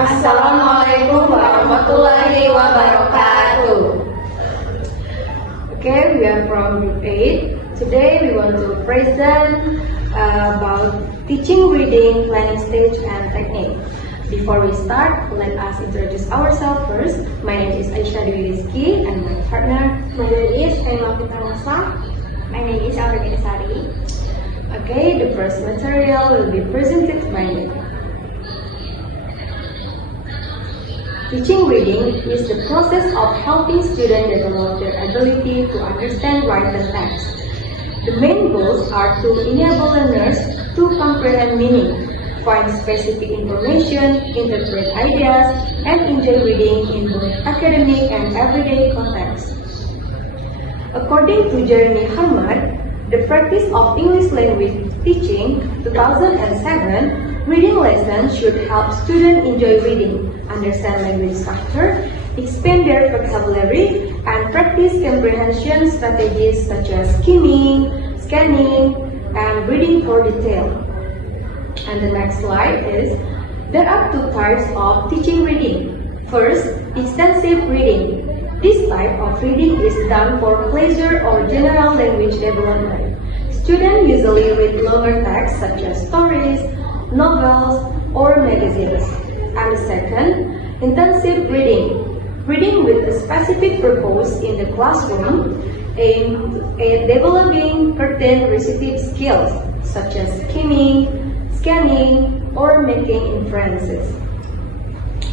Assalamualaikum warahmatullahi wabarakatuh. Okay, we are from Group 8. Today we want to present about teaching reading, planning stage and technique. Before we start, let us introduce ourselves first. My name is Aisyah Dewi Rizky and my partner. My name is Kaila Pitanasa. My name is Aureli Sari. Okay, the first material will be presented by me. Teaching reading is the process of helping students develop their ability to understand written text. The main goals are to enable learners to comprehend meaning, find specific information, interpret ideas, and enjoy reading in both academic and everyday contexts. According to Jeremy Harmad, the practice of English language teaching 2007, reading lessons should help students enjoy reading, understand language structure, expand their vocabulary, and practice comprehension strategies such as skimming, scanning, and reading for detail. And the next slide is, there are two types of teaching reading. First, extensive reading. This type of reading is done for pleasure or general language development. Students usually read longer texts such as stories, novels, or magazines. And the second, intensive reading. Reading with a specific purpose in the classroom aimed at developing certain recitive skills such as skimming, scanning, or making inferences.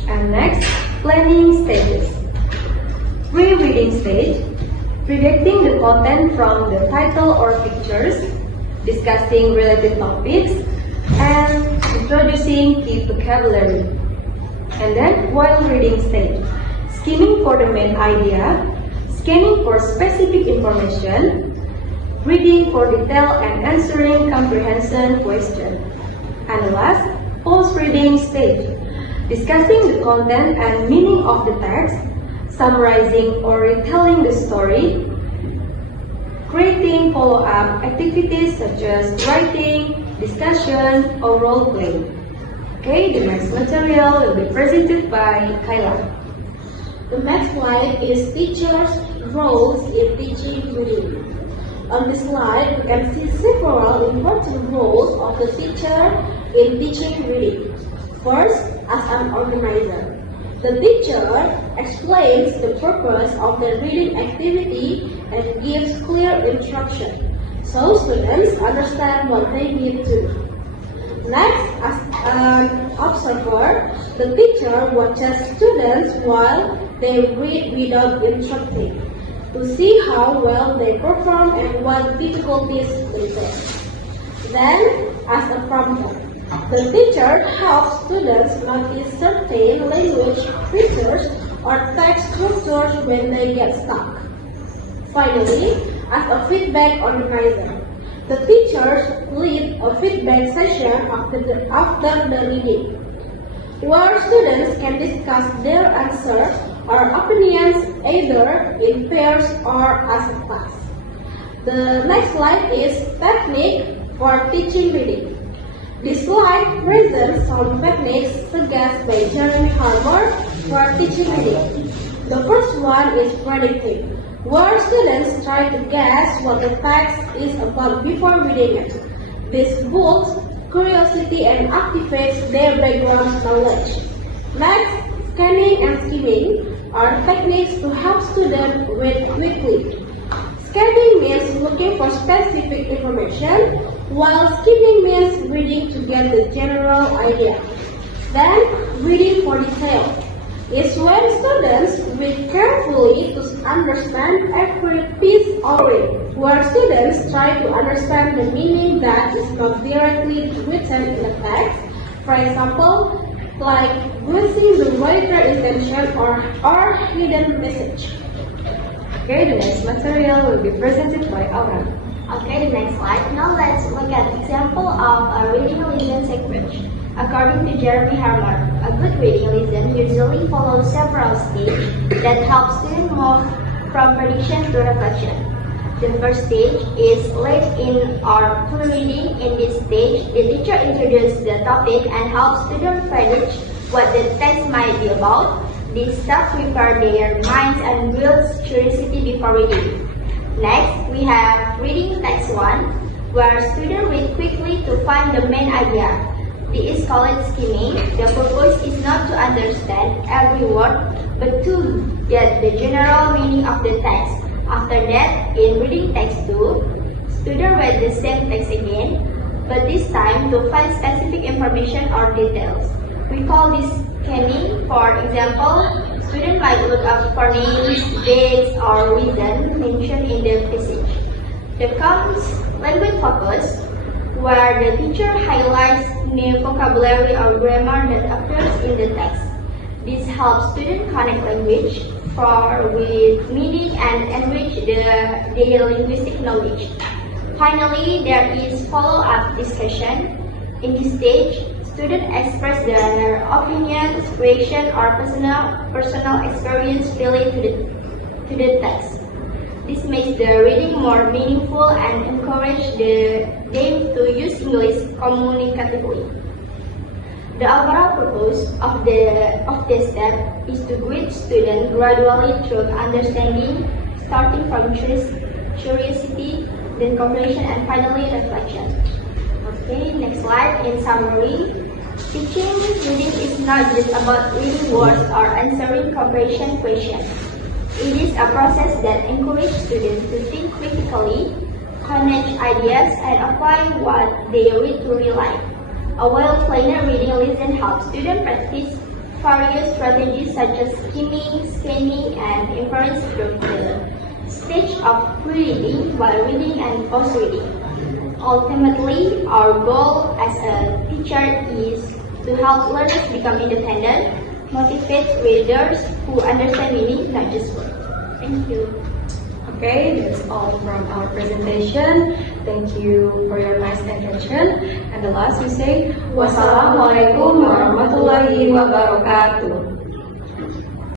And next, planning stages. Pre-reading stage, predicting the content from the title or pictures, discussing related topics, and introducing key vocabulary. And then while reading stage, skimming for the main idea, scanning for specific information, reading for detail and answering comprehension questions. And the last, post-reading stage, discussing the content and meaning of the text, summarizing or retelling the story, creating follow-up activities such as writing, discussion, or role-playing. Okay, the next material will be presented by Kaila. The next slide is teachers' roles in teaching reading. On this slide, we can see several important roles of the teacher in teaching reading. First, as an organizer. The teacher explains the purpose of the reading activity and gives clear instruction, so students understand what they need to do. Next, as an observer, the teacher watches students while they read without interrupting, to see how well they perform and what difficulties they face. Then, as a prompter, the teacher helps students notice certain language features or text structures when they get stuck. Finally, as a feedback organizer, the teachers lead a feedback session after the reading, where students can discuss their answers or opinions either in pairs or as a class. The next slide is technique for teaching reading. This slide presents some techniques suggested by Jeremy Harmad for teaching reading. The first one is predicting, where students try to guess what the text is about before reading it. This builds curiosity and activates their background knowledge. Next, scanning and skimming are techniques to help students read quickly. Scanning means looking for specific information, while skimming means reading to get the general idea. Then, reading for detail is when students read carefully to understand every piece of it, where students try to understand the meaning that is not directly written in the text. For example, like guessing the writer intention or hidden message. Okay, the next material will be presented by Aura. Okay, the next slide. Now let's look at example of a reading listen sequence. According to Jeremy Harmad, a good reading listen usually follows several stages that help students move from prediction to reflection. The first stage is late in or pre-reading. In this stage, the teacher introduces the topic and helps students predict what the text might be about. This helps prepare their minds and builds curiosity before reading. Next, we have reading text 1, where students read quickly to find the main idea. This is called skimming. The purpose is not to understand every word, but to get the general meaning of the text. After that, in reading text 2, students read the same text again, but this time to find specific information or details. We call this scanning. For example, students might look up for names, dates, or reason mentioned in the passage. There comes language focus, where the teacher highlights new vocabulary or grammar that appears in the text. This helps students connect language with meaning and enrich their linguistic knowledge. Finally, there is follow-up discussion. In this stage, students express their opinions, question, or personal experience related to the text. This makes the reading more meaningful and encourage them to use English communicatively. The overall purpose of this step is to guide students gradually through understanding, starting from curiosity, then comprehension, and finally reflection. Okay, next slide. In summary, teaching reading is not just about reading words or answering comprehension questions. It is a process that encourages students to think critically, connect ideas, and apply what they read to real life. A well-planned reading lesson helps students practice various strategies such as skimming, scanning, and inference through the stage of pre-reading, while reading, and post-reading. Ultimately, our goal as a teacher is to help learners become independent, motivate readers who understand meaning, not just words. Thank you. Okay, that's all from our presentation. Thank you for your nice attention. And the last we say, Wassalamualaikum warahmatullahi wabarakatuh.